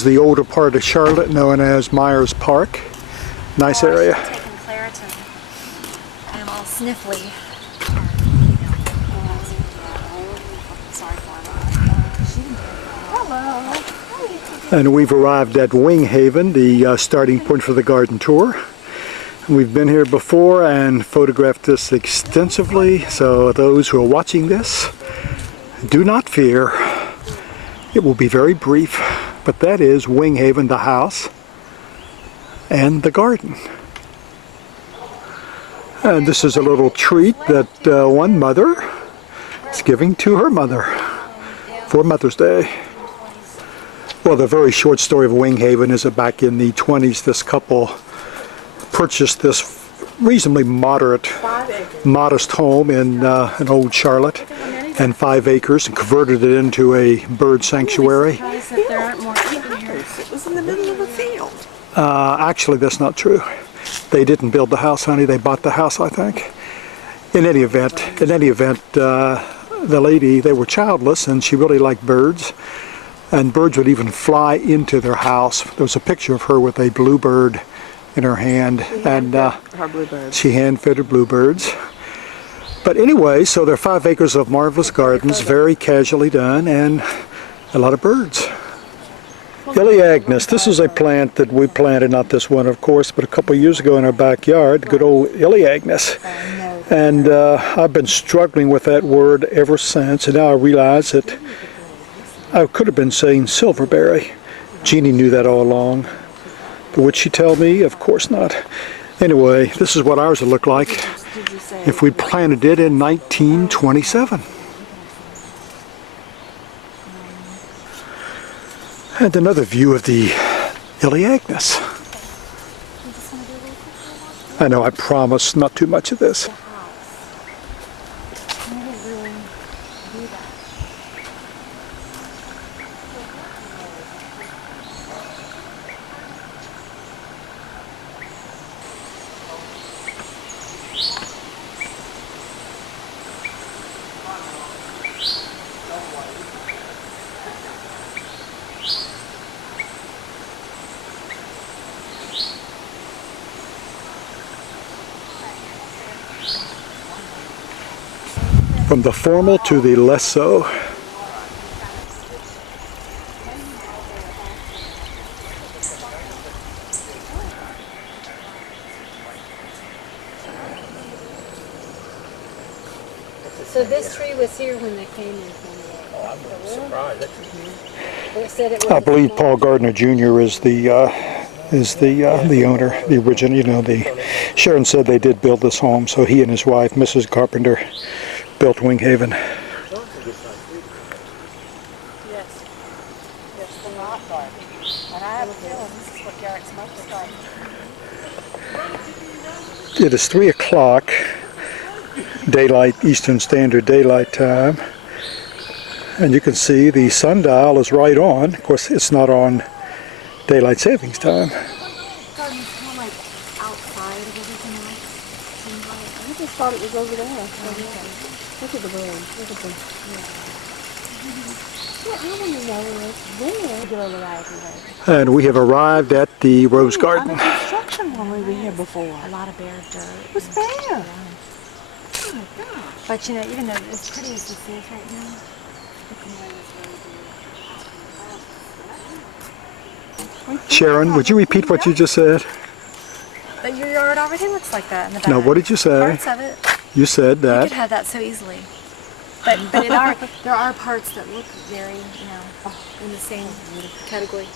This is the older part of Charlotte known as Myers Park. Nice area. I should have taken Claritin. I'm all sniffly. And we've arrived at Wing Haven, the starting point for the garden tour. We've been here before and photographed this extensively, so those who are watching this, do not fear. It will be very brief, but that is Wing Haven, the house, and the garden. And this is a little treat that one mother is giving to her mother for Mother's Day. Well, the very short story of Wing Haven is that back in the 20s, this couple purchased this reasonably modest home in old Charlotte, and 5 acres, and converted it into a bird sanctuary. It was in the middle of a field. Actually, that's not true. They didn't build the house, honey. They bought the house, I think. In any event, the lady, they were childless, and she really liked birds. And birds would even fly into their house. There was a picture of her with a bluebird in her hand, and she hand-fed her bluebirds. But anyway, so there are 5 acres of marvelous gardens, very casually done, and a lot of birds. Elaeagnus, this is a plant that we planted, not this one of course, but a couple of years ago in our backyard, good old Elaeagnus. And I've been struggling with that word ever since, and now I realize that I could have been saying silverberry. Jeannie knew that all along. But would she tell me? Of course not. Anyway, this is what ours would look like if we planted it in 1927. And another view of the Elaeagnus. I know, I promise not too much of this. From the formal to the less so. So this tree was here when they came in. Oh, I'm surprised. They said it was I believe Paul Gardner Jr. is the owner, the original. You know, Sharon said they did build this home, so he and his wife, Mrs. Carpenter, built Wing Haven. Yes. Yes, the rock garden. And I have a feeling this is what Garrett's most like. It is 3 o'clock, daylight, Eastern Standard Daylight Time. And you can see the sundial is right on. Of course, it's not on daylight savings time. garden's kind of like outside of everything else. Seems like. I just thought it was over there. Look at the bird. Look at the... Yeah, I want to know where. And we have arrived at the Rose Garden. Under construction when we were here before. A lot of bare dirt. It was bare. Oh my gosh. But you know, even though as pretty as this is right now, Sharon, would you repeat what you just said? but your yard already looks like that in the back. No, what did you say? Parts of it. You said You that. could have that so easily. But there are parts that look very, in the same category.